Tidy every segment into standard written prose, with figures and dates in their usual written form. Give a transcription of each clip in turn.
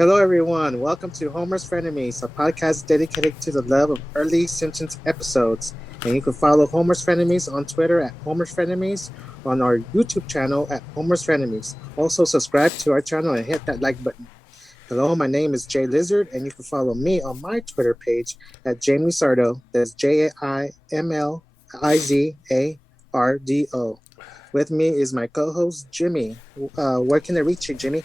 Hello, everyone. Welcome to Homer's Frenemies, a podcast dedicated to the love of early Simpsons episodes. And you can follow Homer's Frenemies on Twitter at Homer's Frenemies, on our YouTube channel at Homer's Frenemies. Also, subscribe to our channel and hit that like button. Hello, my name is Jay Lizard, and you can follow me on my Twitter page at Jamie Sardo. That's JAIMLIZARDO. With me is my co-host Jimmy. Where can I reach you, Jimmy?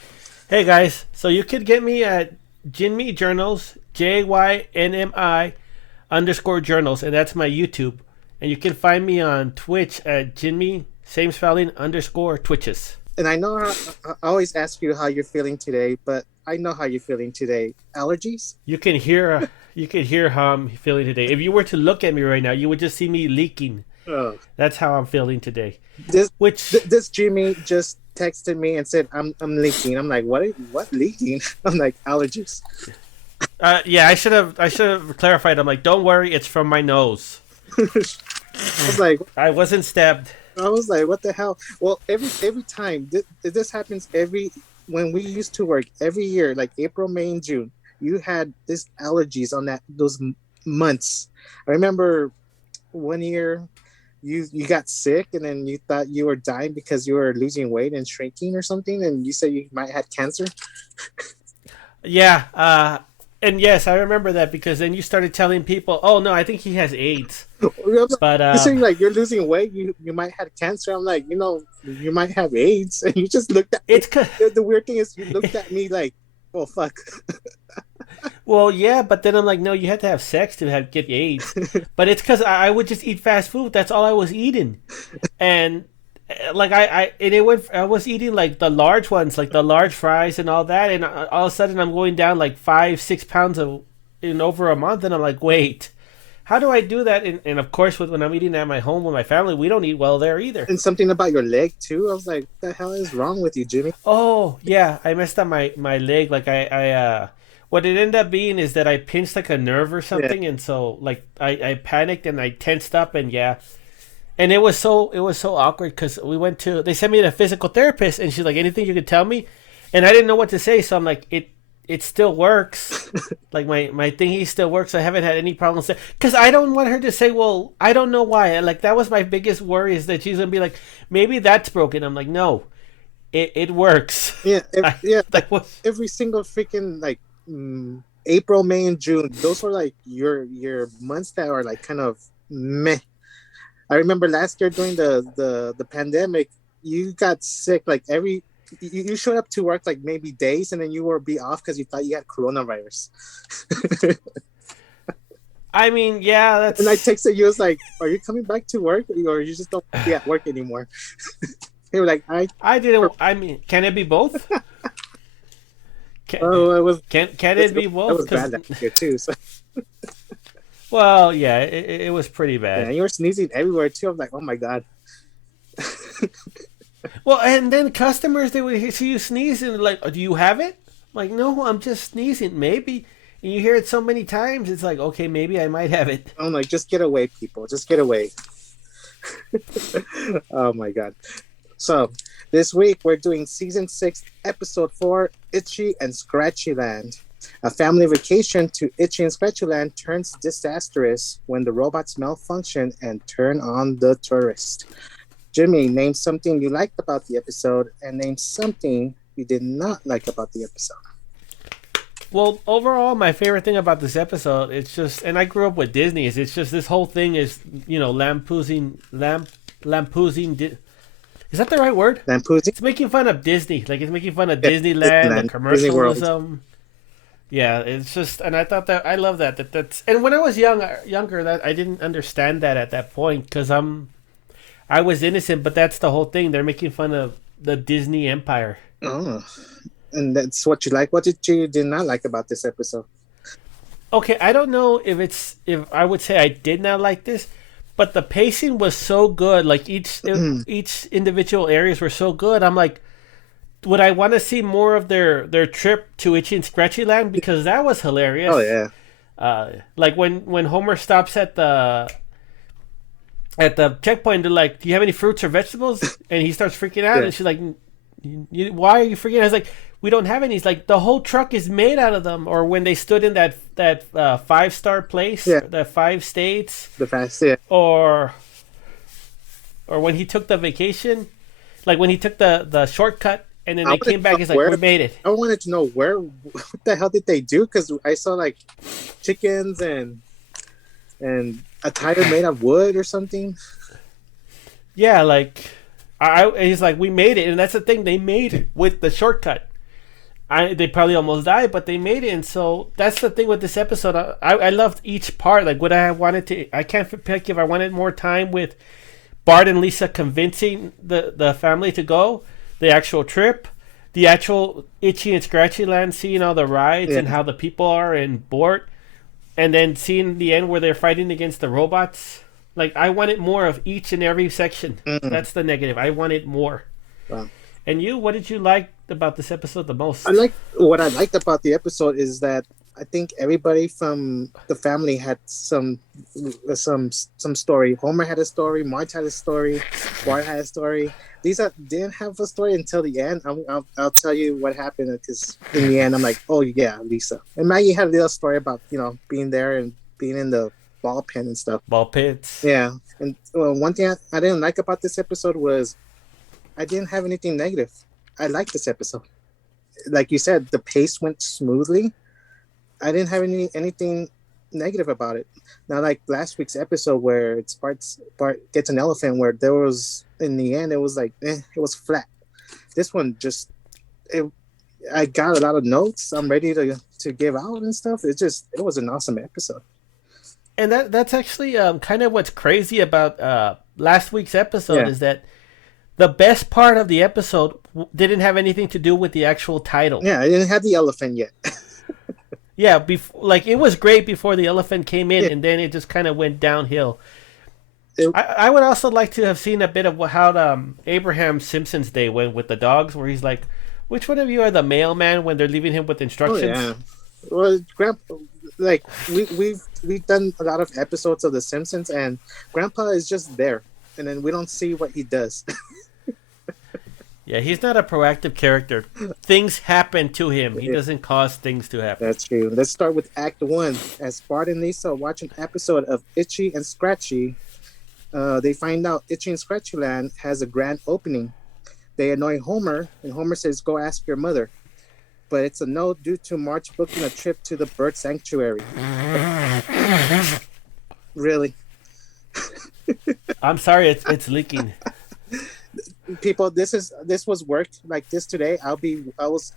Hey guys, so you could get me at Jinmi Journals, JYNMI_journals, and that's my YouTube. And you can find me on Twitch at Jinmi, same spelling, underscore Twitches. And I know I always ask you how you're feeling today, but I know how you're feeling today. Allergies? You can hear how I'm feeling today. If you were to look at me right now, you would just see me leaking. Oh. That's how I'm feeling today. This Which this Jimmy just texted me and said I'm leaking. I'm like, what leaking? I'm like, allergies. yeah, I should have clarified. I'm like, don't worry, it's from my nose. I was like, I wasn't stabbed. what the hell? Well, every time this happens every when we used to work every year, like April, May, and June, you had this allergies on those months. I remember one year you got sick and then you thought you were dying because you were losing weight and shrinking or something, and you said you might have cancer. Yeah, and yes, I remember that because then you started telling people, "Oh no, I think he has AIDS." But You say like you're losing weight, you might have cancer. I'm like, you might have AIDS, and you just looked at me. it's cause, The weird thing is you looked at me like, oh fuck. well, yeah, but then I'm like, no, you had to have sex to get AIDS. But it's because I would just eat fast food. That's all I was eating, and like I was eating like the large ones, like the large fries and all that, and all of a sudden I'm going down like 5-6 pounds in over a month, and I'm like, wait. How do I do that? And of course, when I'm eating at my home with my family, we don't eat well there either. And something about your leg too. I was like, what the hell is wrong with you, Jimmy? Oh yeah, I messed up my leg. Like what it ended up being is that I pinched like a nerve or Yeah. something, and so like I panicked and I tensed up, and yeah, and it was so awkward because they sent me to a physical therapist, and she's like, anything you could tell me, and I didn't know what to say, so I'm like, it still works. Like my thingy still works. I haven't had any problems there because I don't want her to say, well, I don't know why. Like that was my biggest worry, is that she's gonna be like, maybe that's broken. I'm like, no, it works. Yeah, yeah. Like That was every single freaking like April, May, and June. Those were like your months that are like kind of meh. I remember last year during the pandemic, you got sick like you showed up to work like maybe days and then you were be off because you thought you had coronavirus. I mean, yeah, And I that's texted you, I was like, are you coming back to work or you just don't be at work anymore? They were like, I didn't. I mean, can it be both? Can oh, can it be that both? was bad Because that year too. So well, yeah, it was pretty yeah, bad. you were sneezing everywhere too. I'm like, oh my god. Well, and then customers, they would see you sneeze and like, "Oh, do you have it?" Like, no, I'm just sneezing. Maybe. And you hear it so many times, it's like, okay, maybe I might have it. I'm like, just get away, people. Just get away. Oh my god. So this week we're doing season 6, episode 4, Itchy and Scratchy Land. A family vacation to Itchy and Scratchy Land turns disastrous when the robots malfunction and turn on the tourist. Jimmy, name something you liked about the episode and name something you did not like about the episode. Well, overall, my favorite thing about this episode, it's just, and I grew up with Disney, is it's just this whole thing is, lampoosing. Is that the right word? Lampoon's It's making fun of Disney. Like, it's making fun of yeah, Disneyland, the Disneyland, Disney World. commercialism. Yeah, it's just, and I thought that I love that's, and when I was younger, that I didn't understand that at that point because I was innocent, but that's the whole thing. They're making fun of the Disney empire. Oh, and that's what you like. What did not like about this episode? Okay, I don't know if I would say I did not like this, but the pacing was so good. Like each individual areas were so good. I'm like, would I want to see more of their trip to Itchy and Scratchy Land, because that was Oh hilarious. yeah. Like when Homer stops at the checkpoint, they're like, "Do you have any fruits or vegetables?" And he starts freaking out, Yeah. and she's like, Why are you forgetting? I was like, we don't have any. He's like, the whole truck is made out of them. Or when they stood in that 5-star place, Yeah, the 5 states, the fast. Yeah, or when he took the vacation, like when he took the shortcut, and then I they wanted came to back. know He's like, where. we made it. I wanted to know where. What the hell did they do? Because I saw like chickens and a tire made of wood or something. Yeah, like he's like, we made it, and that's the thing. They made it with the shortcut. They probably almost died, but they made it, and so that's the thing with this episode. I loved each part. Like what I wanted to. I can't pick if I wanted more time with Bart and Lisa convincing the family to go, the actual trip, the actual Itchy and Scratchy Land, seeing all the rides and Yeah. how the people are in Bort, and then seeing the end where they're fighting against the robots. Like I wanted more of each and every section. Mm, That's the negative. I wanted more. wow. And you, what did you like about this episode the I most? like what I liked about the episode is that I think everybody from the family had some story. Homer had a story. Marge had a story. Bart had a story. Lisa didn't have a story until the end. I'll tell you what happened because in the end I'm like, oh yeah, Lisa. And Maggie had a little story about being there and being in the ball pen and stuff. Ball pits. Yeah. And one thing I didn't like about this episode was I didn't have anything negative. I liked this episode. Like you said, the pace went smoothly. I didn't have anything negative about it. Not like last week's episode where Bart gets an elephant, where there was in the end it was like it was flat. This one just it. I got a lot of notes. I'm ready to give out and stuff. It was an awesome episode. And that's actually kind of what's crazy about last week's episode Yeah, is that the best part of the episode didn't have anything to do with the actual title. yeah. I didn't have the elephant yet. Yeah, like it was great before the elephant came in, Yeah, and then it just kind of went downhill. it, I would also like to have seen a bit of how Abraham Simpson's day went with the dogs, where he's like, "Which one of you are the mailman?" When they're leaving him with oh instructions. yeah. Well, Grandpa, like we've done a lot of episodes of The Simpsons, and Grandpa is just there, and then we don't see what he does. Yeah, he's not a proactive character. Things happen to him. He Yeah, doesn't cause things to happen. that's true. Let's start with Act One. As Bart and Lisa watch an episode of Itchy and Scratchy, they find out Itchy and Scratchy Land has a grand opening. They annoy Homer, and Homer says, "Go ask your mother." But it's a no due to Marge booking a trip to the bird sanctuary. Really, I'm sorry, it's leaking. people, this was work like this today. I was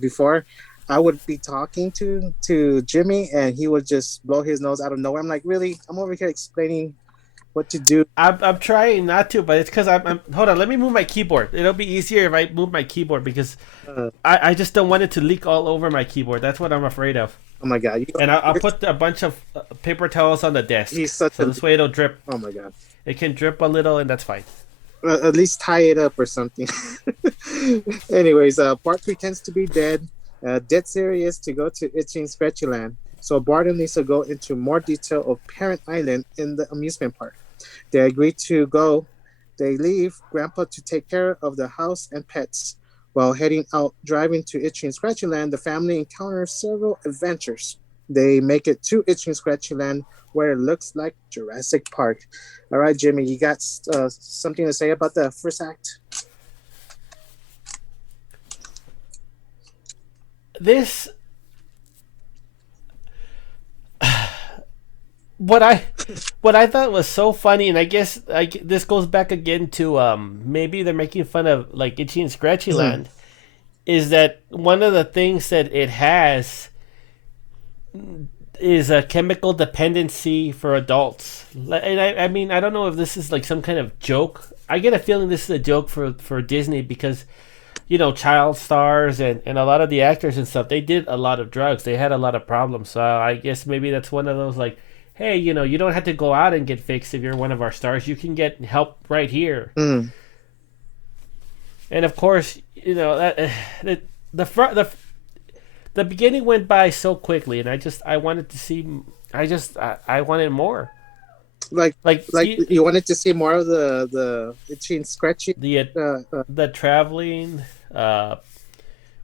before I would be talking to Jimmy, and he would just blow his nose out of nowhere. I'm like, really? I'm over here explaining what to do. I'm trying not to, but it's because I'm. Hold on, let me move my keyboard. It'll be easier if I move my keyboard because Uh, I just don't want it to leak all over my keyboard. That's what I'm afraid of. oh my god, And I'll put a bunch of paper towels on the desk, he's such so a. this way it'll drip. Oh my god. It can drip a little, and that's fine. At least tie it up or something. Anyways, Bart pretends to be dead serious to go to Itchy and Scratchy Land. So Bart and Lisa go into more detail of Parent Island in the amusement park. They agree to go. They leave Grandpa to take care of the house and pets. While heading out driving to Itchy and Scratchy Land, the family encounters several adventures. They make it to Itchy and Scratchy Land, where it looks like Jurassic Park. All right, Jimmy, you got something to say about the first act? This what I what I thought was so funny, and I guess this goes back again to maybe they're making fun of like Itchy and Scratchy Mm, Land, is that one of the things that it has is a chemical dependency for adults. And I mean, I don't know if this is like some kind of joke. I get a feeling this is a joke for Disney because, child stars and a lot of the actors and stuff, they did a lot of drugs. They had a lot of problems. So I guess maybe that's one of those like, hey, you don't have to go out and get fixed if you're one of our stars. You can get help right here. mm. And of course, that the beginning went by so quickly, and I wanted to see. I wanted more. Like Like like you wanted to see more of the itchy and scratchy. the Uh, uh, the traveling, uh,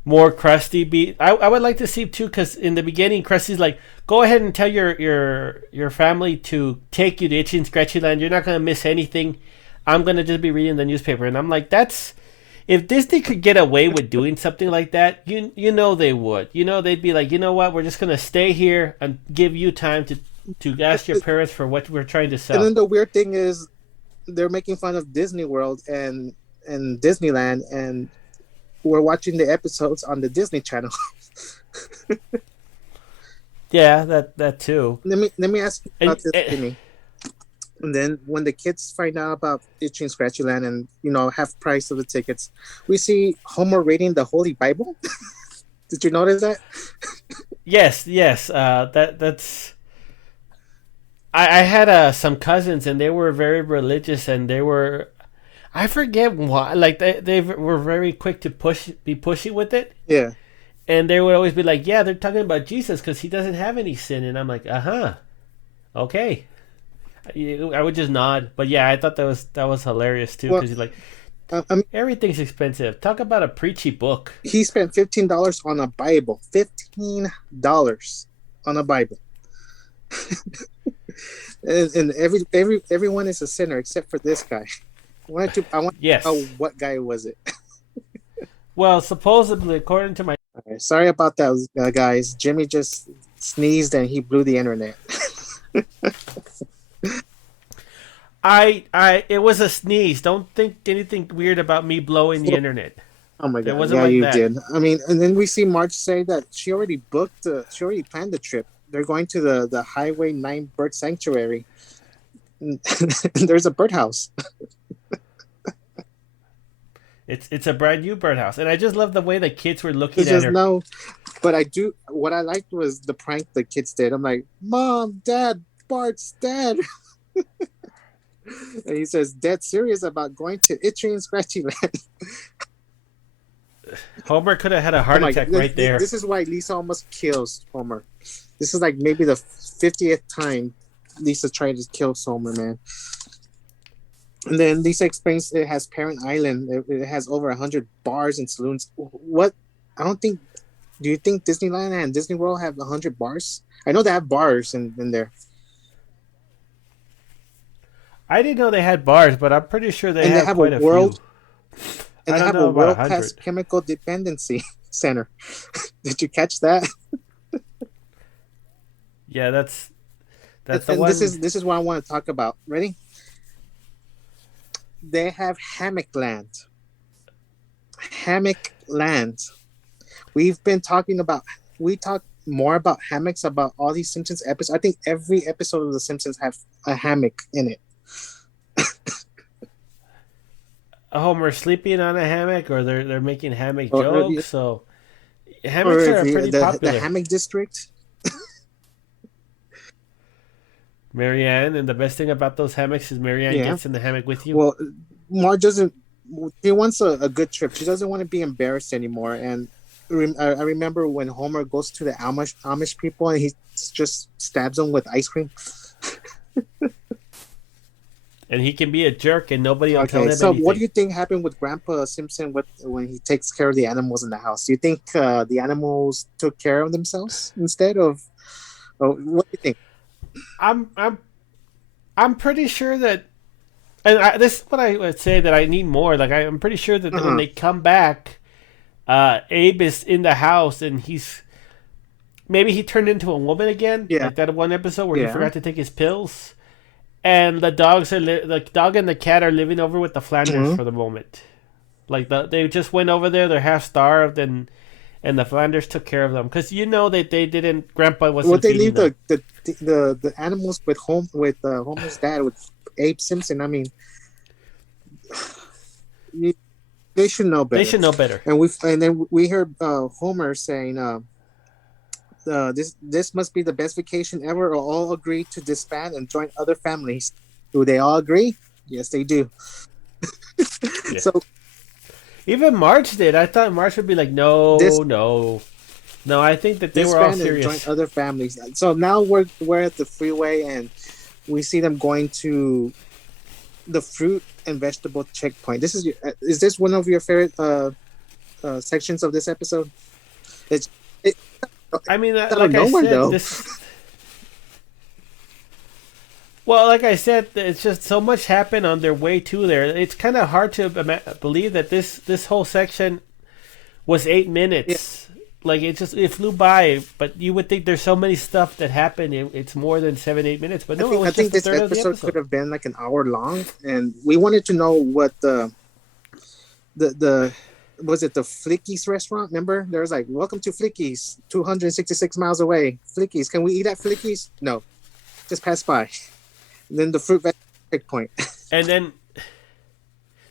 more Krusty beat. I would like to see too, because in the beginning, Krusty's like, "Go ahead and tell your family to take you to Itchy and Scratchy Land. You're not gonna miss anything. I'm gonna just be reading the newspaper." And I'm like, "That's if Disney could get away with doing something like that, you know they would. You know they'd be like, you know what? We're just gonna stay here and give you time to ask your parents for what we're trying to and sell." then the weird thing is they're making fun of Disney World and Disneyland, and we're watching the episodes on the Disney Channel. Yeah, that too. Let me ask you And about this, Jimmy. And then when the kids find out about Itchy and Scratchy Land and half price of the tickets, we see Homer reading the Holy Bible. Did you notice that? yes, yes. That's I had some cousins and they were very religious and they were I forget why like they were very quick to be pushy with it, Yeah. and they would always be like, yeah, they're talking about Jesus because he doesn't have any sin, and I'm like, uh-huh, okay. I would just nod, but yeah, I thought that was hilarious too Well, because he's like, I mean, everything's expensive. Talk about a preachy book. he spent $15 on a Bible. $15 on a Bible. And everyone is a sinner except for this guy. I want to know Yes. what guy was it. Well, supposedly, according to my, Okay, sorry about that, guys. Jimmy just sneezed and he blew the internet. it was a sneeze. Don't think anything weird about me blowing the internet. Oh my It god, wasn't yeah, like you that. did. I mean, and then we see Marge say that she already planned the trip. They're going to the Highway 9 Bird Sanctuary. And there's a birdhouse. It's a brand new birdhouse, and I just love the way the kids were looking There's at just her. no, but I do. What I liked was the prank the kids did. I'm like, Mom, Dad, Bart's dead. And he says, dead serious about going to Itchy and Scratchy Land. Homer could have had a Oh heart my god, attack right there. this is why Lisa almost kills Homer. This is like maybe the 50th time Lisa tried to kill Homer, man. And then Lisa explains it has Parent Island. It has over 100 bars and saloons. What? I don't think. Do you think Disneyland and Disney World have 100 bars? I know they have bars in there. I didn't know they had bars, but I'm pretty sure they And they have have a quite a few. world and I they don't have a know about a world class hundred. chemical dependency center. Did you catch that? Yeah, that's the And this one. is what I want to talk about. Ready? They have Hammock Land. Hammock Land. We've been talking about. We talk more about hammocks about all these Simpsons episodes. I think every episode of The Simpsons have a hammock in it. Homer sleeping on a hammock, or they're making hammock Or, jokes. So hammocks or are pretty the popular. hammock district. Marianne, and the best thing about those hammocks is Marianne Yeah. gets in the hammock with you. Well, Marge doesn't. She wants a good trip. She doesn't want to be embarrassed anymore. And I remember when Homer goes to the Amish people and he just stabs them with ice cream. And he can be a jerk, and nobody will tell Okay, him so anything. what do you think happened with Grandpa Simpson when he takes care of the animals in the house? Do you think the animals took care of themselves instead of? What do you think? I'm I'm I'm pretty sure that, and this is what I would say that I need more. Like I'm pretty sure that when Uh-huh. they come back, Abe is in the house and he's maybe he turned into a woman again, Yeah, like that one episode where he yeah. forgot to take his pills, and the dog and the cat are living over with the Flanders Hmm. for the moment. Like they just went over there, they're half starved, and the Flanders took care of them because that they didn't. Grandpa Would wasn't they feeding leave them. the animals with Homer's dad with Abe Simpson? I mean, you- they should know They better. should know better. And then we heard Homer saying, this must be the best vacation ever. Or all agree to disband and join other families. Do they all agree? Yes, they do. Yeah. So Even Marge did. I thought Marge would be like, this no, no, no. I think that they were all disband and join serious. other families. So now we're at the freeway and we see them going to the fruit and vegetable checkpoint. Is this one of your favorite sections of this episode? It's it, I mean, out of like I nowhere said, though. this. Well, like I said, it's just so much happened on their way to there. It's kind of hard to believe that this whole section was 8 minutes. Yeah, Like it flew by, but you would think there's so many stuff that happened. It's more than 7 8 minutes, but no, it I was think just a this third of the episode could episode. have been like an hour long, and we wanted to know what the was it the Flicky's restaurant? Remember, there was like, "Welcome to Flicky's, 266 miles away. Flicky's, can we eat at Flicky's?" No, just pass by. And then the fruit vegetable checkpoint. And then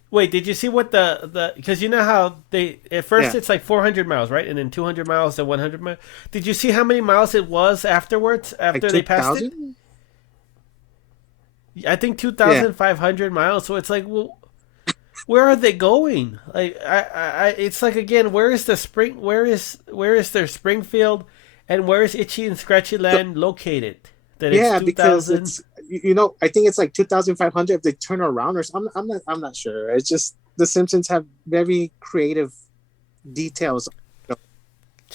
wait, did you see what the because you know how they at first Yeah, it's like 400 miles, right, and then 200 miles and 100 miles. Did you see how many miles it was afterwards like after they two passed it? thousand. I think Yeah, 2,500 miles. So it's like, well, where are they going? Like it's like again, where is the spring? Where is their Springfield, and where is Itchy and Scratchy so Land located? That it's yeah, two because thousand. it's I think it's like 2,500 if they turn around or something. I'm not sure. It's just the Simpsons have very creative details. And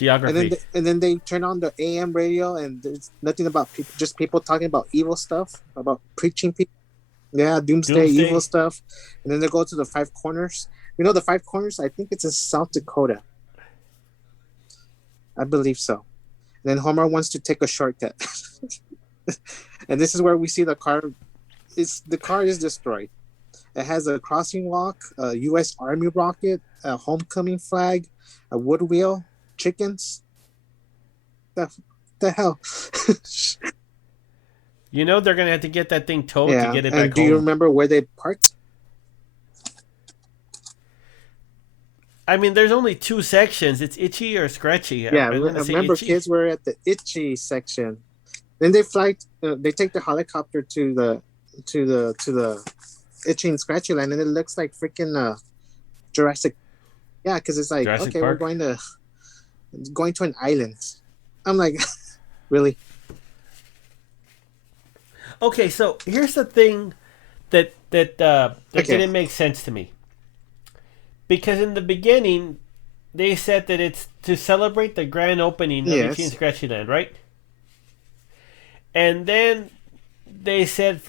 then Geography. they turn on the AM radio, and there's nothing about people, just people talking about evil stuff, about preaching people. Yeah, doomsday evil Doomsday. stuff. And then they go to the Five Corners. The Five Corners. I think it's in South Dakota. I believe so. And then Homer wants to take a shortcut, and this is where we see the car. The car is destroyed. It has a crossing walk, a U.S. Army rocket, a homecoming flag, a wood wheel, chickens. The hell? You know they're gonna have to get that thing towed to Yeah. get it And back do you home. remember where they parked? I mean, there's only two sections. It's Itchy or Scratchy. Yeah. I'm I gonna say remember Itchy. kids were at the itchy section. Then they fly. They take the helicopter to the itchy and scratchy land, and it looks like freaking Jurassic. Yeah, because it's like, Jurassic okay, we're Park. going to an island. I'm like, really? Okay, so here's the thing that Okay. didn't make sense to me. Because in the beginning, they said that it's to celebrate the grand opening of Itchy and Yes. Scratchy Land, right? And then they said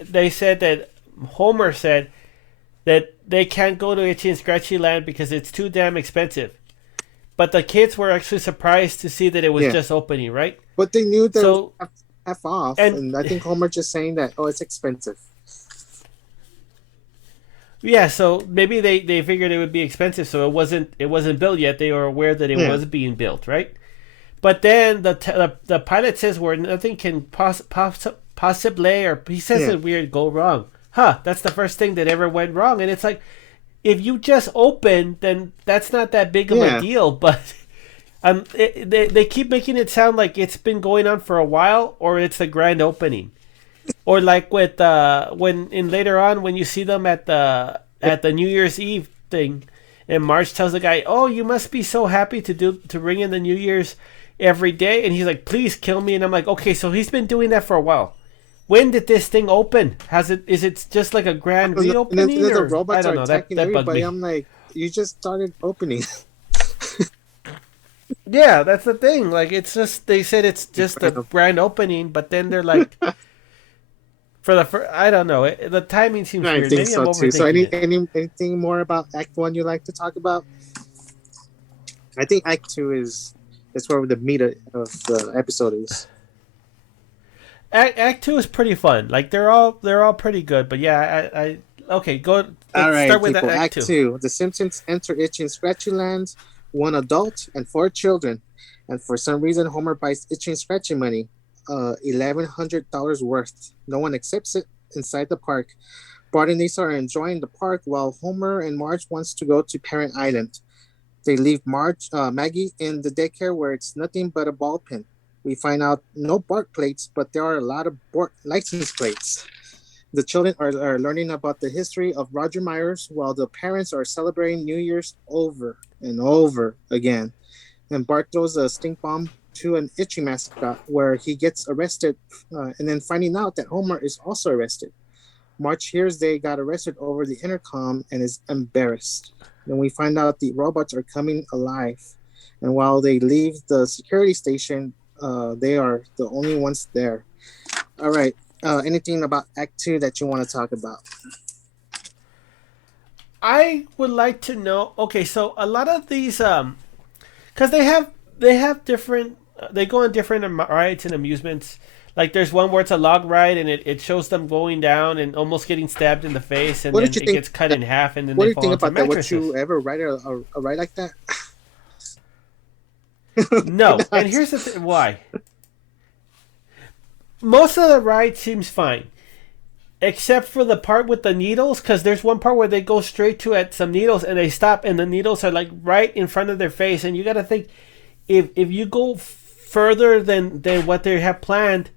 they said that Homer said that they can't go to Itchy and Scratchy Land because it's too damn expensive. But the kids were actually surprised to see that it was Yeah. just opening, right? But they knew that it was So half off, and and I think Homer just saying that, oh, it's expensive. yeah, so maybe they figured it would be expensive, so it wasn't built yet. They were aware that it Yeah. was being built, right? But then the pilot says where nothing can possibly, or he says Yeah. it weird, go wrong. Huh? That's the first thing that ever went wrong, and it's like if you just open, then that's not that big of a Yeah. deal. But they keep making it sound like it's been going on for a while, or it's the grand opening, or like with when in later on when you see them at the New Year's Eve thing, and Marge tells the guy, "Oh, you must be so happy to ring in the New Year's every day," and he's like, "Please kill me," and I'm like, "Okay, so he's been doing that for a while. When did this thing open? Is it just like a grand And reopening, then the or I robots are don't know? That attacking that bugged everybody. me. I'm like, you just started opening. Yeah, that's the thing. Like it's just they said it's just a grand opening, but then they're like for the first, I don't know. The timing seems I weird. think Maybe I'm so too. So overthinking it. anything more about Act One you like to talk about? I think Act Two is where the meat of the episode is. Act two is pretty fun. Like they're all pretty good. But yeah, I okay. Go. All Let's right, start with people. Act Act two. Two. The Simpsons enter Itchy and Scratchy Land, one adult and four children, and for some reason Homer buys Itchy and Scratchy money, $1,100 worth. No one accepts it inside the park. Bart and Lisa are enjoying the park while Homer and Marge wants to go to Parent Island. They leave Maggie in the daycare where it's nothing but a ball pin. We find out no Bart plates, but there are a lot of Bart license plates. The children are learning about the history of Roger Myers while the parents are celebrating New Year's over and over again. And Bart throws a stink bomb to an Itchy mascot where he gets arrested, and then finding out that Homer is also arrested. Marge hears they got arrested over the intercom and is embarrassed. Then we find out the robots are coming alive. And while they leave the security station, they are the only ones there. All right. Anything about Act 2 that you want to talk about? I would like to know. Okay, so a lot of these, because they have different, they go on different rides and amusements. Like there's one where it's a log ride and it shows them going down and almost getting stabbed in the face, and What then did you it think? gets cut in half, and then What they do you fall think onto about that? Would mattresses. you ever ride a ride like that? No, and Not. here's the why. Most of the ride seems fine, except for the part with the needles, because there's one part where they go straight to at some needles and they stop, and the needles are like right in front of their face, and you got to think if you go further than what they have planned,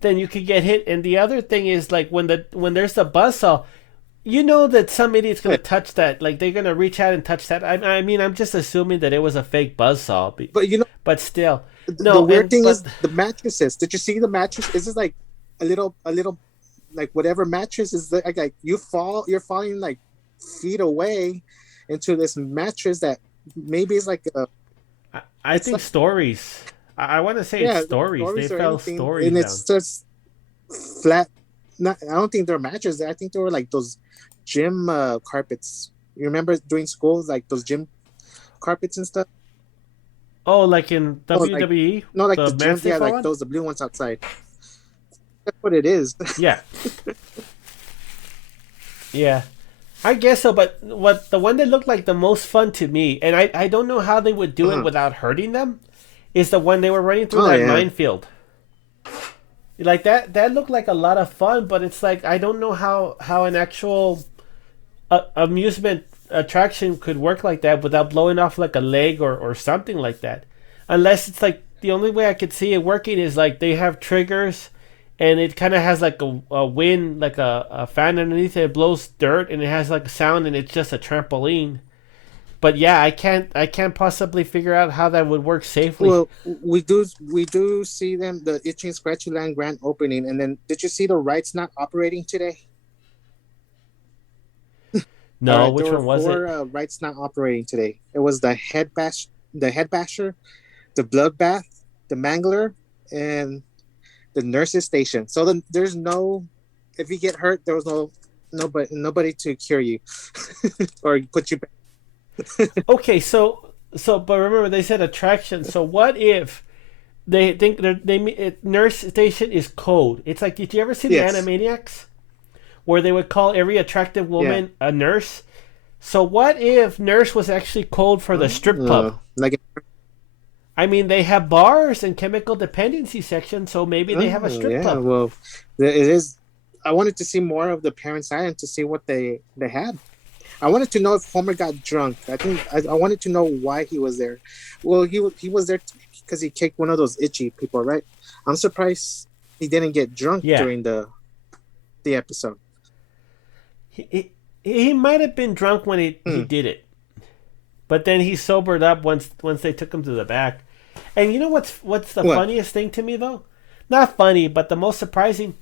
then you could get hit. And the other thing is like when there's the buzzsaw, you know that some idiot's gonna Right. touch that. Like they're gonna reach out and touch that. I mean, I'm just assuming that it was a fake buzzsaw, But you know, but still, the no. weird And thing is but the mattresses. Did you see the mattress? Is this like a little, like whatever mattress is like you're falling like feet away into this mattress that maybe is like a, I it's think like, stories. I want to say it's yeah, stories. They stories or fell anything, stories and down. it's just flat. Not, I don't think they're mattresses. I think they were like those gym carpets. You remember during school, like those gym carpets and stuff? Oh, like in Oh, like WWE, no, like the the gym, mats they yeah, fall like on. those, the blue ones outside. That's what it is. Yeah, yeah. I guess so, but what the one that looked like the most fun to me, and I don't know how they would do it Uh-huh. without hurting them, is the one they were running through Oh that yeah. minefield. Like that looked like a lot of fun, but it's like I don't know how an actual amusement attraction could work like that without blowing off like a leg or something like that. Unless it's like the only way I could see it working is like they have triggers and it kind of has like a wind, like a fan underneath it. It blows dirt and it has like a sound and it's just a trampoline. But yeah, I can't possibly figure out how that would work safely. Well, we do see them the Itchy and Scratchy Land grand opening, and then did you see the rights not operating today? All No, right, there which were one was four it? rights not operating today. It was the head basher, the bloodbath, the mangler, and the nurses station. So there's no, if you get hurt, there was nobody to cure you or put you back. Okay, so but remember they said attraction. So what if they think nurse station is code? It's like, did you ever see the Yes, Animaniacs where they would call every attractive yeah. woman a nurse? So what if nurse was actually code for the strip club? Like, I mean, they have bars and chemical dependency section, so maybe they have a oh strip yeah. club. Well, it is. I wanted to see more of the parents' island to see what they had. I wanted to know if Homer got drunk. I wanted to know why he was there. Well, he was there because he kicked one of those itchy people, right? I'm surprised he didn't get drunk Yeah, during the episode. he might have been drunk when he Hmm. did it, but then he sobered up once they took him to the back. And you know what's the What? funniest thing to me though? Not funny, but the most surprising.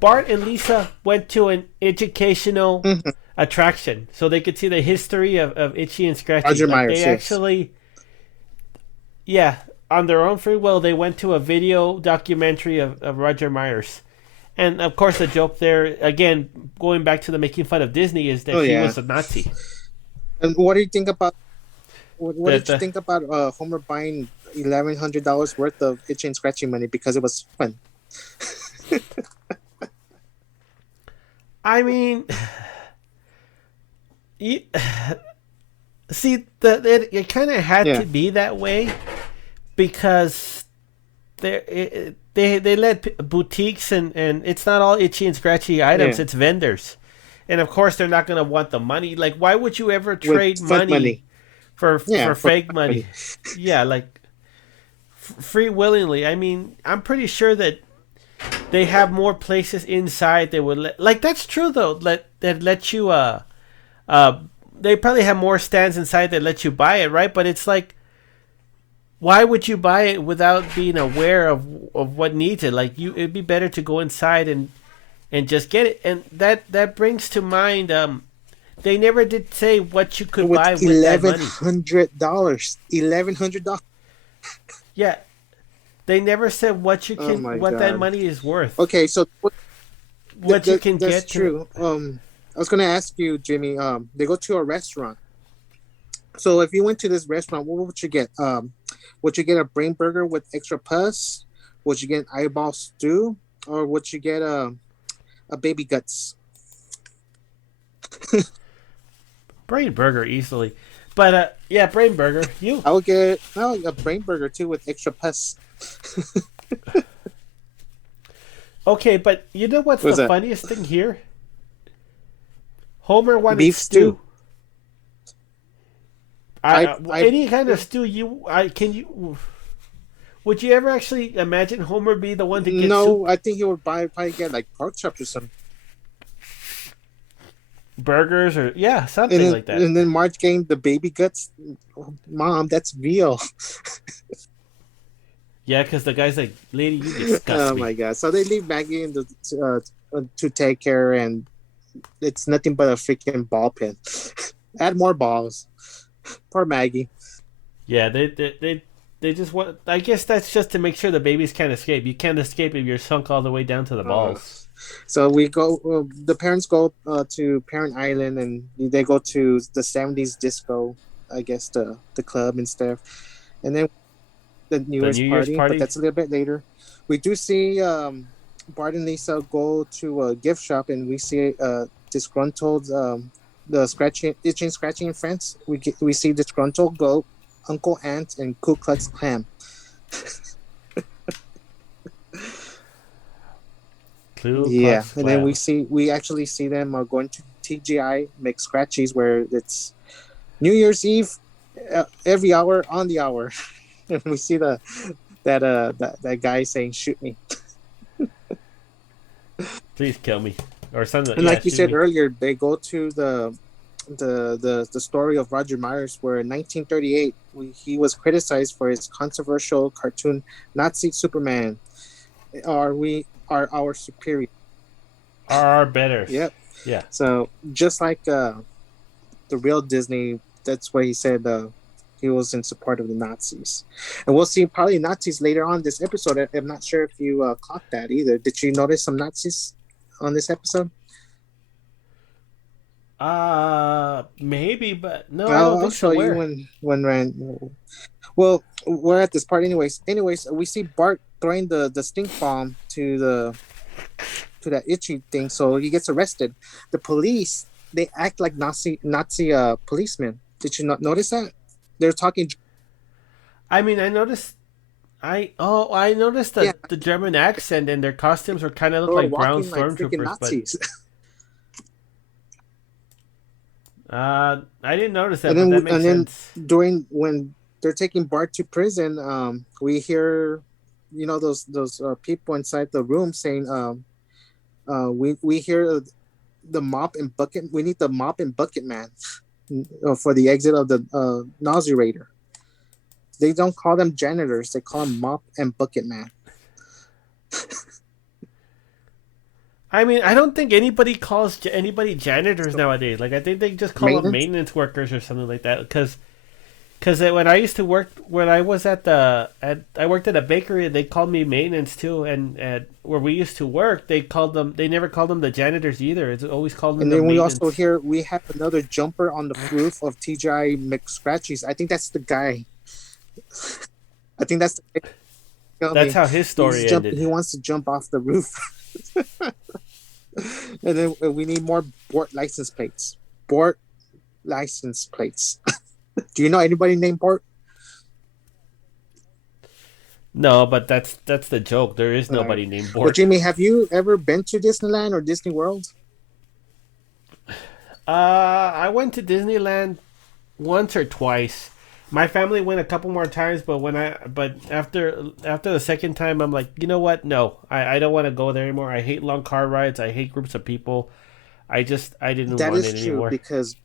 Bart and Lisa went to an educational Mhm. attraction so they could see the history of Itchy and Scratchy. Roger Like they Myers, yes. actually, yeah, on their own free will, they went to a video documentary of Roger Myers. And of course, the joke there, again, going back to the making fun of Disney, is that Oh he yeah. was a Nazi. And what do you think about what That did you the think about Homer buying $1,100 worth of itchy and scratchy money because it was fun? I mean, you, see, it kind of had Yeah. to be that way because they let boutiques and it's not all itchy and scratchy items, Yeah. it's vendors, and of course they're not going to want the money. Like why would you ever With trade fun money money. Yeah, for for fake fun money? money. Yeah, like free willingly. I mean, I'm pretty sure that they have more places inside they would like that's true though, that let you uh they probably have more stands inside that let you buy it, right? But it's like why would you buy it without being aware of what needs it? Like you, it'd be better to go inside and just get it. And that brings to mind, they never did say what you could with buy with that eleven money. hundred dollars, $1,100. Yeah, they never said Oh my what that god. money is worth, Okay, so what you can that's get to. true. I was gonna ask you, Jimmy. They go to a restaurant. So if you went to this restaurant, what would you get? Would you get a brain burger with extra pus? Would you get an eyeball stew, or would you get a baby guts? Brain burger easily, but yeah, brain burger. You I would get a brain burger too with extra pus. okay? But you know what's What's the that? funniest thing here? Homer wanted Beef stew. stew. I Any kind of stew you I can you would you ever actually imagine Homer be the one to get no, soup, I think he would probably get like pork chops or something. burgers, or yeah, And something then like that? Marge getting the baby guts. Mom, that's veal. Yeah, because the guy's like, "Lady, you disgust Oh me." my god! So they leave Maggie to take care, and it's nothing but a freaking ball pit. Add more balls. Poor Maggie. Yeah, they just want. I guess that's just to make sure the babies can't escape. You can't escape if you're sunk all the way down to the Uh, balls. so we go. The parents go to Parent Island, and they go to the '70s disco. I guess the club and stuff, and then the New The Year's New Year's party. But party. that's a little bit later. We do see Bart and Lisa go to a gift shop, and we see disgruntled the scratching, itching, scratching friends. We see disgruntled goat, Uncle Ant, and Ku Klux Klan. Ku Yeah, Klux and then Klan. we actually see them going to TGI make scratchies where it's New Year's Eve, every hour on the hour, and we see that guy saying "shoot me." Please kill me, or something. And Yeah, like you shoot said me. earlier, they go to the story of Roger Myers, where in 1938 he was criticized for his controversial cartoon Nazi Superman. Are our superior? Are betters. Yep. Yeah. So just like the real Disney, that's why he said he was in support of the Nazis, and we'll see probably Nazis later on this episode. I'm not sure if you caught that either. Did you notice some Nazis on this episode? Maybe, but no, I don't I'll think so. show you Where? when Rand. Well, we're at this part anyways. Anyways, we see Bart throwing the stink bomb to that itchy thing, so he gets arrested. The police, they act like Nazi policemen. Did you not notice that? They're talking. I mean, I noticed. I noticed Yeah, the German accent, and their costumes were kind of they look were like brown walking like freaking stormtroopers, but Nazis. I didn't notice that, and but then that makes sense. during when they're taking Bart to prison, we hear, those people inside the room saying, we hear the mop and bucket. We need the mop and bucket man for the exit of the Nauserator. They don't call them janitors; they call them mop and bucket man. I mean, I don't think anybody calls anybody janitors nowadays. Like, I think they just call them Maintenance. maintenance workers or something like that. Because when I used to work, when I was I worked at a bakery, and they called me maintenance too. And at where we used to work, they never called them the janitors either. It's always called them And the then we also maintenance. hear we have another jumper on the roof of TGI McScratchies. I think that's the guy. I think that's the guy. Tell That's me, how his he's story jumping. He ended. wants to jump off the roof. And then we need more Bort license plates. Bort license plates. Do you know anybody named Bort? No, but that's the joke. There is All right. nobody named Well, Bort. Jimmy, have you ever been to Disneyland or Disney World? I went to Disneyland once or twice. My family went a couple more times, but after the second time, I'm like, you know what? No, I don't want to go there anymore. I hate long car rides. I hate groups of people. I didn't That want is it true anymore. because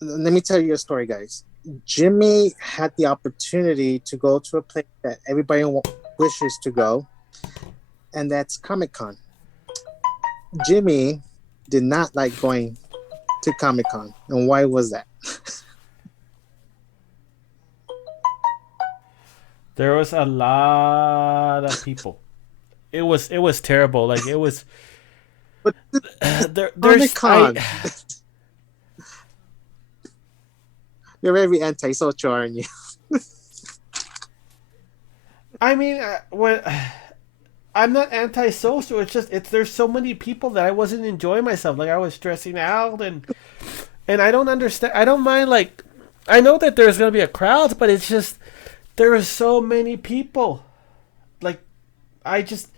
let me tell you a story, guys. Jimmy had the opportunity to go to a place that everybody wishes to go, and that's Comic Con. Jimmy did not like going to Comic Con, and why was that? There was a lot of people. It was terrible. Like it was But Comic there's I Con, you're very antisocial, aren't you? I mean when I'm not antisocial. It's just it's there's so many people that I wasn't enjoying myself. Like I was stressing out and I don't understand. I don't mind like I know that there's gonna be a crowd, but it's just there are so many people. Like I just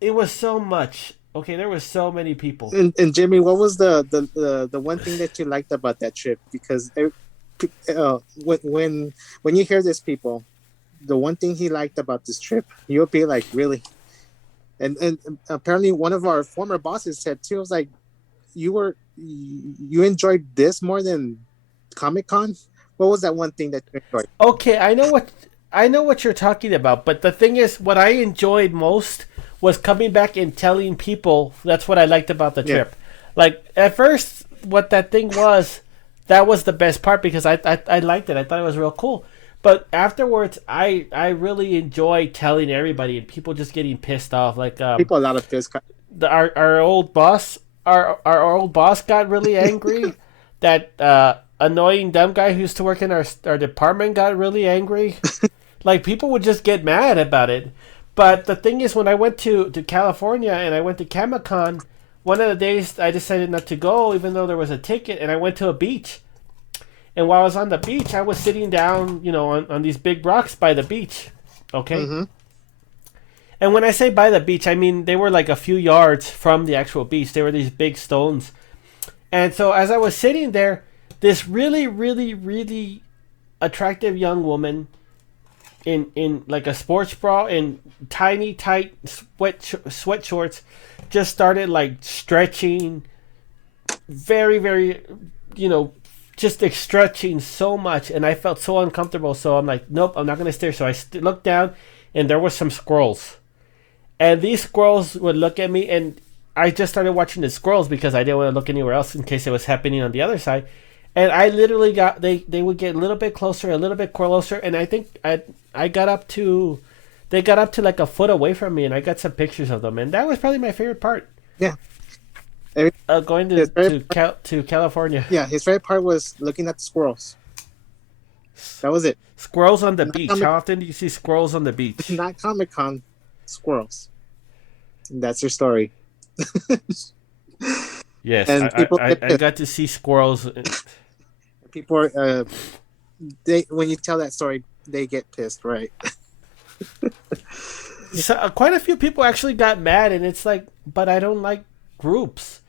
it was so much. Okay, there was so many people. And Jimmy, what was the one thing that you liked about that trip? Because when you hear this, people, the one thing he liked about this trip, you'll be like, really? And apparently, one of our former bosses said too. I was like, you enjoyed this more than Comic Con. What was that one thing that you enjoyed? Okay, I know what you're talking about, but the thing is, what I enjoyed most was coming back and telling people. That's what I liked about the Yeah, trip. Like at first, what that thing was, that was the best part because I liked it. I thought it was real cool. But afterwards, I really enjoyed telling everybody and people just getting pissed off. Like people a lot of this. our old boss, our old boss got really angry. That annoying dumb guy who used to work in our department got really angry. Like people would just get mad about it. But the thing is, when I went to California and I went to Comic Con, one of the days I decided not to go, even though there was a ticket, and I went to a beach. And while I was on the beach, I was sitting down, on these big rocks by the beach. Okay? Mm-hmm. And when I say by the beach, I mean they were like a few yards from the actual beach. They were these big stones. And so as I was sitting there, this really, really, really attractive young woman in like a sports bra and tiny tight sweat shorts just started like stretching very, very, you know, just stretching so much, and I felt so uncomfortable. So I'm like, nope, I'm not gonna stare. So I looked down, and there were some squirrels, and these squirrels would look at me, and I just started watching the squirrels because I didn't want to look anywhere else in case it was happening on the other side. And I literally they would get a little bit closer, a little bit closer, and I think I got up to they got up to like a foot away from me, and I got some pictures of them, and that was probably my favorite part. Yeah. Every- Going His favorite to California. Yeah, his favorite part was looking at the squirrels. That was it. Squirrels on the Not beach. How often do you see squirrels on the beach? not Comic Con, squirrels. And that's your story. Yes, And people I get pissed. got to see squirrels. People are they when you tell that story, they get pissed, right? So, quite a few people actually got mad, and it's like, but I don't like groups.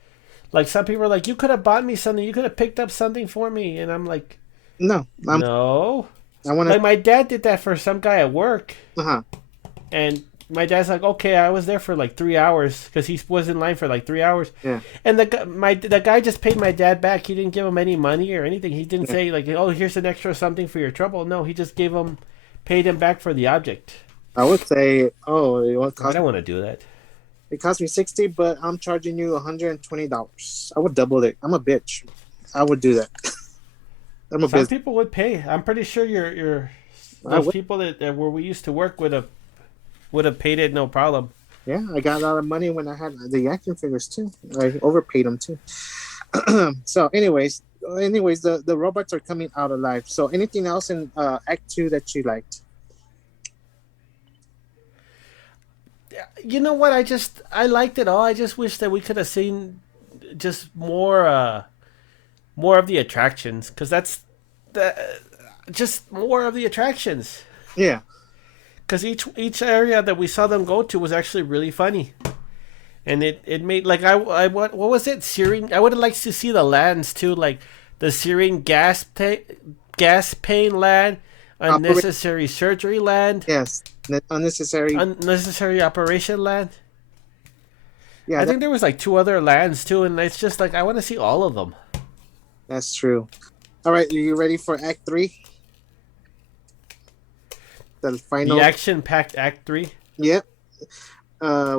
Like some people are like, you could have bought me something, you could have picked up something for me, and I'm like, No, no. I want to. Like my dad did that for some guy at work, Uh-huh. and my dad's like, okay, I was there for like 3 hours because he was in line for like 3 hours, Yeah. and the guy just paid my dad back. He didn't give him any money or anything. He didn't Yeah. say like, oh, here's an extra something for your trouble. No, he just paid him back for the object. I would say, oh, I don't want to do that. it cost me 60, but I'm charging you $120. I would double it. I'm a bitch. I would do that. I'm a Some business. people would pay. I'm pretty sure your I those would. people that where we used to work would have paid it no problem. Yeah, I got a lot of money when I had the action figures too. I overpaid them too. So, anyways, the robots are coming out alive. So, anything else in Act Two that you liked? You know what? I liked it all. I just wish that we could have seen just more of the attractions because that's the just more of the attractions. Yeah, Because each area that we saw them go to was actually really funny, and it made like what was it searing? I would have liked to see the lands too, like the searing gas pain land, operate. unnecessary surgery land, Yes, unnecessary. unnecessary operation land. Yeah, I think there was like two other lands too, and it's just like I want to see all of them. that's true. All right, are you ready for Act 3? The The final. action-packed Act 3. Yep.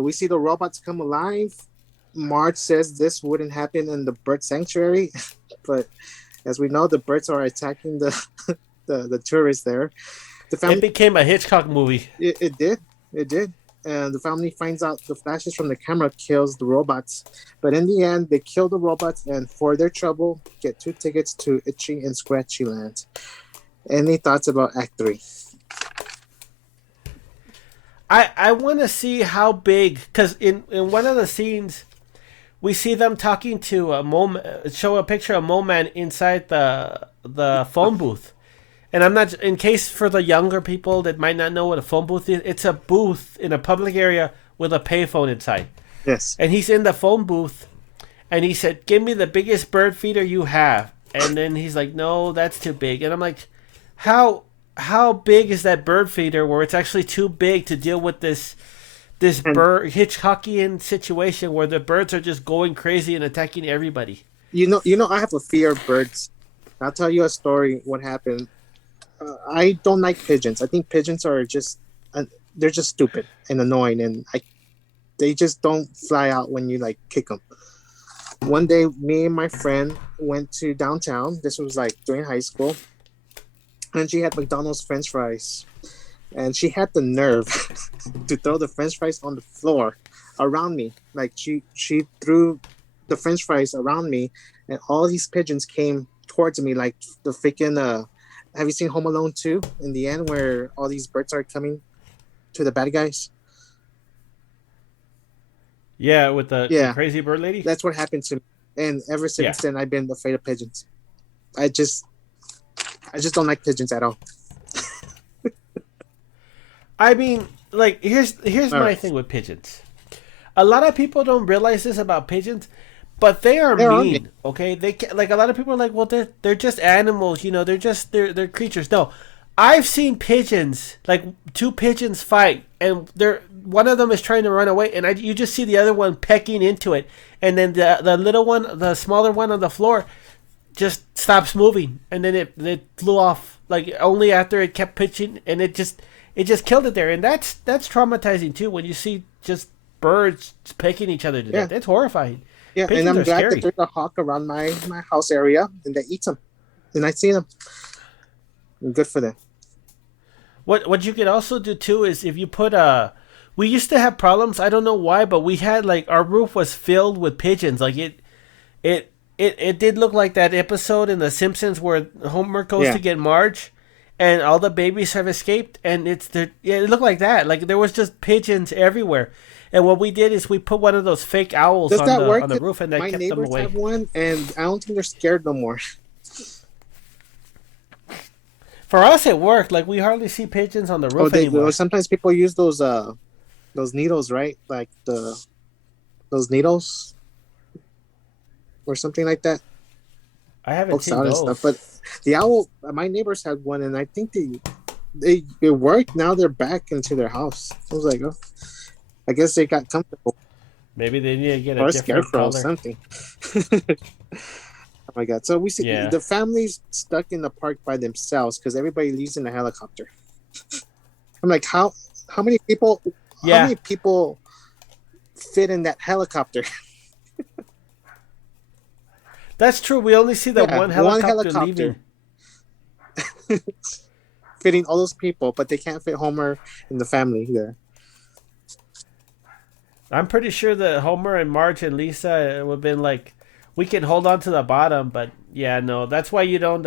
We see the robots come alive. Marge says this wouldn't happen in the bird sanctuary, but as we know, the birds are attacking the tourists there. The It family. became a Hitchcock movie. It did. It did. And the family finds out the flashes from the camera kills the robots. But in the end, they kill the robots and for their trouble, get 2 tickets to Itchy and Scratchy Land. Any thoughts about Act 3? I want to see how big, because in one of the scenes we see them talking to a show a picture of Moman inside the phone booth. And I'm not, in case for the younger people that might not know what a phone booth is, it's a booth in a public area with a payphone inside. Yes. And he's in the phone booth and he said, "Give me the biggest bird feeder you have." And then he's like, "No, that's too big." And I'm like, how big is that bird feeder where it's actually too big to deal with this And bird Hitchcockian situation where the birds are just going crazy and attacking everybody? I have a fear of birds. I'll tell you a story. What happened? I don't like pigeons. I think pigeons are they're just stupid and annoying, and they just don't fly out when you like kick them. One day, me and my friend went to downtown. This was like during high school, and she had McDonald's French fries, and she had the nerve to throw the French fries on the floor around me. Like she threw the French fries around me, and all these pigeons came towards me like the freaking. Have you seen Home Alone 2 in the end where all these birds are coming to the bad guys? Yeah, with the Yeah, crazy bird lady. that's what happened to me. And ever Yeah, since then, I've been afraid of pigeons. I just, I just don't like pigeons at all. I mean, like here's All my right, thing with pigeons. A lot of people don't realize this about pigeons, but they are they're on me. mean. Okay, like a lot of people are like, well, they're just animals. They're creatures. No, I've seen pigeons, like two pigeons fight, and they're one of them is trying to run away, and you just see the other one pecking into it, and then the little one, the smaller one on the floor, just stops moving, and then it flew off like only after it kept pitching, and it just killed it there, and that's traumatizing too when you see just birds pecking each other to Yeah, death. It's horrifying. yeah, and Pigeons I'm are glad that scary. there's a hawk around my house area and they eat them, and I see them. Good for them. What you could also do too is if you put we used to have problems. I don't know why, but we had like our roof was filled with pigeons. Like it did look like that episode in The Simpsons where Homer goes Yeah, to get Marge, and all the babies have escaped, and yeah, it looked like that. Like there was just pigeons everywhere. And what we did is we put one of those fake owls does on that the work? on the 'Cause roof, and that my kept them neighbors have away. one, and I don't think they're scared no more. For us, it worked. Like we hardly see pigeons on the Oh, roof they or anymore. sometimes people use those needles, right? Like those needles or something like that. I haven't Pokes seen out and stuff. those. But the owl, my neighbors had one, and I think they it worked. Now they're back into their house. I was like, oh, I guess they got comfortable Maybe they need to get a or a different scarecrow or color. something. Oh my god! So we see Yeah. the family's stuck in the park by themselves because everybody leaves in a helicopter. I'm like, how many people? How Yeah, many people fit in that helicopter? that's true. We only see the Yeah, one one helicopter helicopter leaving. fitting all those people, but they can't fit Homer and the family there. I'm pretty sure that Homer and Marge and Lisa would have been like, we can hold on to the bottom, but yeah, no. That's why you don't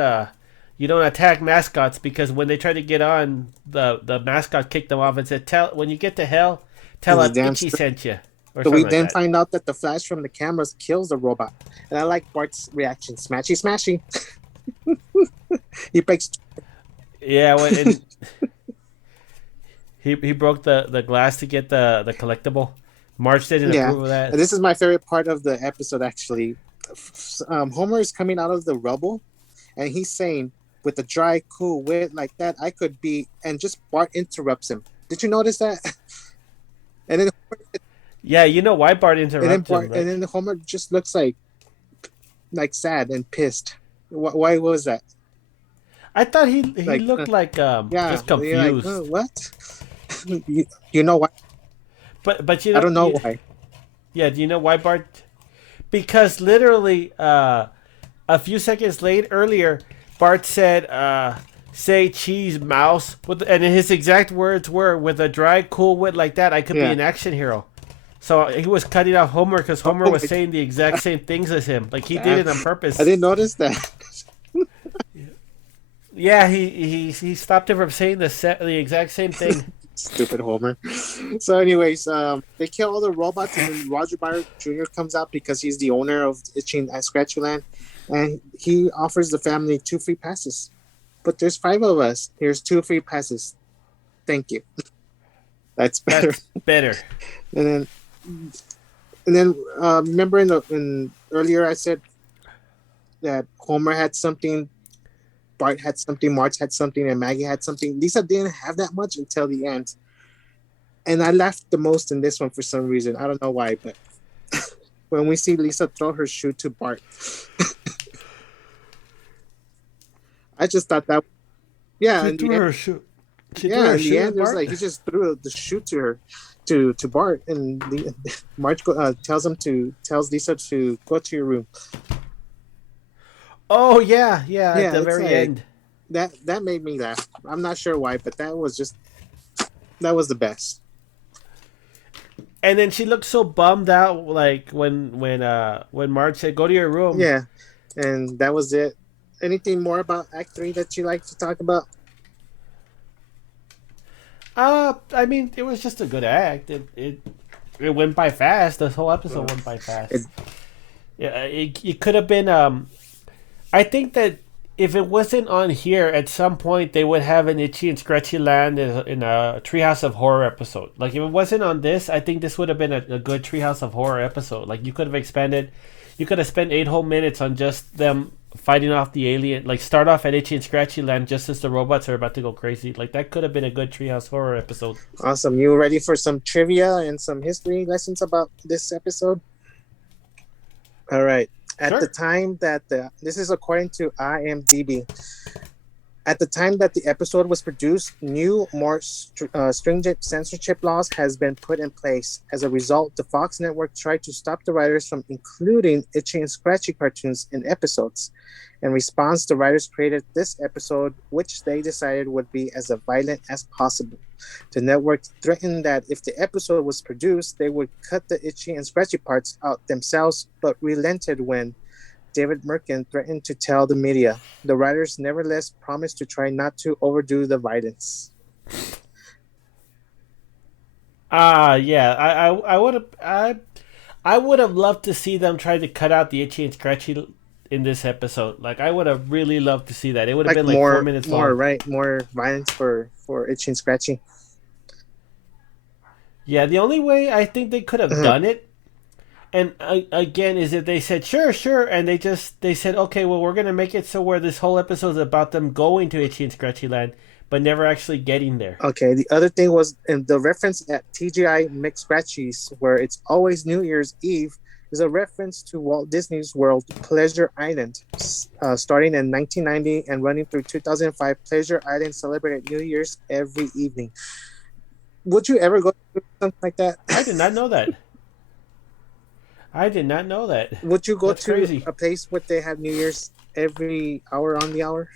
attack mascots because when they try to get on, the mascot kicked them off and said, "Tell when you get to hell, tell And the him damn Itchy sent you," or So we something like then that. find out that the flash from the cameras kills the robot. And I like Bart's reaction. Smashy, smashy. He breaks. Yeah, and he broke the glass to get the collectible. Marge didn't Yeah. approve of that. And this is my favorite part of the episode, actually. Homer is coming out of the rubble and he's saying, with a dry, cool wit like that, I could be. And just Bart interrupts him. Did you notice that? And then, Yeah, you know why Bart interrupted him, And right? then Homer just looks like sad and pissed. Why was that? I thought he Like, looked like yeah, just you're like, confused. what? you, you know why? But I don't know why. yeah, do you know why Bart? Because literally a few seconds earlier, Bart said, "Say cheese, mouse," and his exact words were, "With a dry, cool wit like that, I could be Yeah. an action hero." So he was cutting off Homer because Homer Oh was my saying the exact same things as him. Like he did God, it on I purpose. didn't notice that. Yeah, he stopped him from saying the exact same thing. Stupid Homer. So, anyways, they kill all the robots, and then Roger Bart Jr. comes out because he's the owner of Itching at Scratchyland, and he offers the family 2 free passes. But there's 5 of us. Here's 2 free passes. Thank you. That's better. That's better. And then, remember in earlier I said that Homer had something, Bart had something, Marge had something, and Maggie had something. Lisa didn't have that much until the end, and I laughed the most in this one for some reason. I don't know why, but when we see Lisa throw her shoe to Bart, I just thought that, yeah. She In the threw end, her shoe. She threw yeah, her in the shoe end, at there's Bart. like he just threw the shoe to her, to Bart, and the Marge tells Lisa to go to your room. Oh yeah, yeah. At Yeah, the it's very like end. that made me laugh. I'm not sure why, but that was the best. And then she looked so bummed out, like when Marge said, "Go to your room." Yeah, and that was it. Anything more about Act 3 that you like to talk about? I mean, it was just a good act. It went by fast. This whole episode Uh, went by it, fast. Yeah, it could have been. I think that if it wasn't on here, at some point they would have an Itchy and Scratchy Land in a Treehouse of Horror episode. Like if it wasn't on this, I think this would have been a good Treehouse of Horror episode. Like you could have expanded, you could have spent 8 whole minutes on just them fighting off the alien. Like start off at Itchy and Scratchy Land just as the robots are about to go crazy. Like that could have been a good Treehouse Horror episode. awesome. You ready for some trivia and some history lessons about this episode? All right. At the Sure. time that this is according to IMDb. At the time that the episode was produced, new, more stringent censorship laws has been put in place. As a result, the Fox network tried to stop the writers from including Itchy and Scratchy cartoons in episodes. In response, the writers created this episode, which they decided would be as violent as possible. The network threatened that if the episode was produced, they would cut the Itchy and Scratchy parts out themselves, but relented when David Merkin threatened to tell the media. The writers nevertheless promised to try not to overdo the violence. Yeah. I would have I would have loved to see them try to cut out the Itchy and Scratchy in this episode. Like I would have really loved to see that. It would have Like been like 4 minutes more long. right, more violence for Itchy and Scratchy. Yeah, the only way I think they could have Uh-huh. done it, and again, is if they said sure, sure, and they said okay, well, we're gonna make it so where this whole episode is about them going to Itchy and Scratchy Land, but never actually getting there. Okay, the other thing was in the reference at TGI McScratchies, where it's always New Year's Eve, is a reference to Walt Disney's World Pleasure Island. Starting in 1990 and running through 2005, Pleasure Island celebrated New Year's every evening. Would you ever go to something like that? I did not know that. I did not know that. Would you go That's to crazy. a place where they have New Year's every hour on the hour?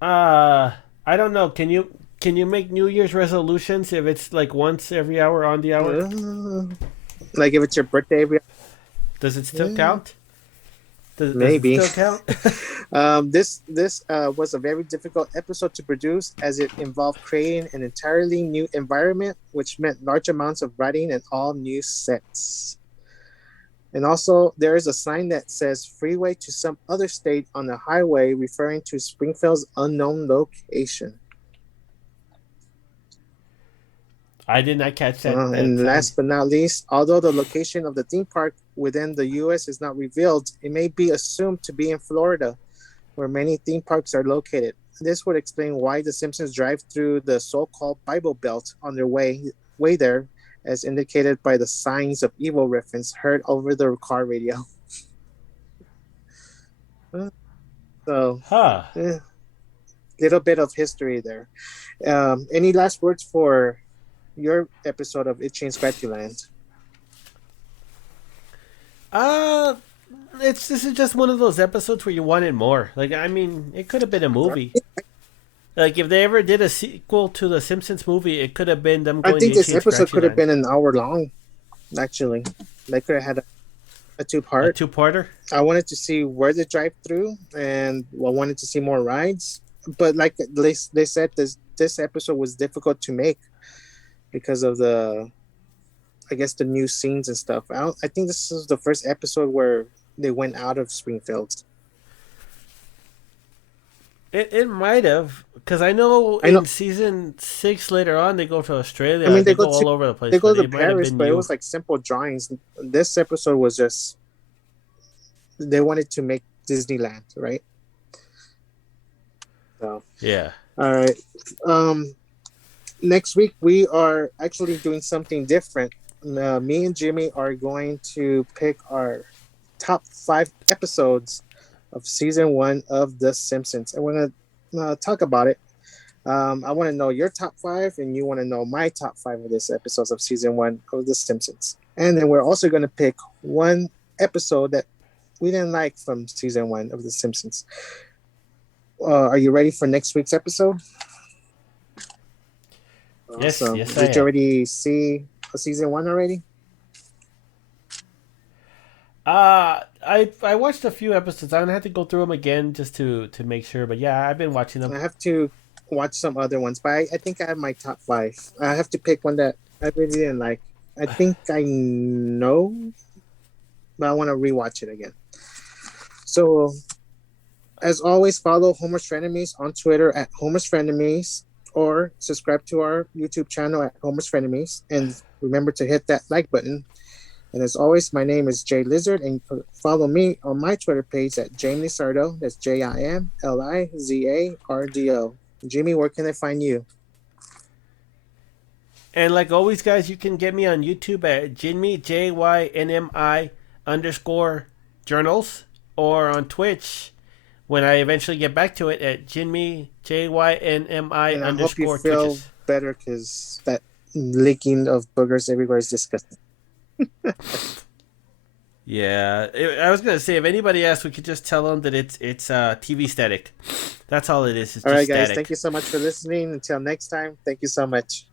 Uh, I don't know. Can you make New Year's resolutions if it's like once every hour on the hour? Uh, like if it's your birthday every Does it still hour? count? Does it Maybe. still count? This was a very difficult episode to produce as it involved creating an entirely new environment, which meant large amounts of writing and all new sets. And also, there is a sign that says freeway to some other state on the highway, referring to Springfield's unknown location. I did not catch that And sign. last but not least, although the location of the theme park within the US is not revealed, it may be assumed to be in Florida, where many theme parks are located. This would explain why the Simpsons drive through the so-called Bible Belt on their way there, as indicated by the signs of evil reference heard over the car radio. Uh, So, Huh. eh, little bit of history there. Any last words for your episode of Itchy and Scratchy Land? Uh, this is just one of those episodes where you wanted more. Like, I mean, it could have been a movie. Like, if they ever did a sequel to the Simpsons movie, it could have been them I going to think Itchy this and episode Scratchy could have Land. been an hour long, actually. They could have had a two A part. two-parter. I wanted to see where they drive through, and I wanted to see more rides. But like they said, this episode was difficult to make because of the, I guess, the new scenes and stuff. I think this is the first episode where they went out of Springfield. It might have, because I know I know. in season 6 later on they go to I Australia. mean, They go all over the they place, go but to it might have Paris, been but it new. was like simple drawings. This episode was just they wanted to make Disneyland, right? So, Yeah. all right. Um, Next week we are actually doing something different. Me and Jimmy are going to pick our top 5 episodes of season 1 of The Simpsons, and we're gonna talk about it. I want to know your top 5, and you want to know my top 5 of this episodes of season 1 of The Simpsons. And then we're also going to pick one episode that we didn't like from season 1 of The Simpsons. Are you ready for next week's episode? Yes, Awesome. yes, I Did you am. already see season 1 already? I watched a few episodes. I'm gonna have to go through them again just to make sure. But yeah, I've been watching them. I have to watch some other ones, but I think I have my top 5. I have to pick one that I really didn't like. I think I know, but I want to rewatch it again. So, as always, follow Homer's Frenemies on Twitter at Homer's Frenemies, or subscribe to our YouTube channel at Homer's Frenemies. And remember to hit that like button. And as always, my name is Jay Lizard, and follow me on my Twitter page at Jamie Lizardo. That's JimLizardo. Jimmy, where can I find you? And like always, guys, you can get me on YouTube at Jinmi JYNMI underscore journals, or on Twitch when I eventually get back to it at Jinmi JYNMI And I hope you underscore feel Twitches. better because that leaking of boogers everywhere is disgusting. Yeah, I was gonna say if anybody asks, we could just tell them that it's TV static. That's all it is. It's All just right, guys. Thank static. you so much for listening. Until next time, thank you so much.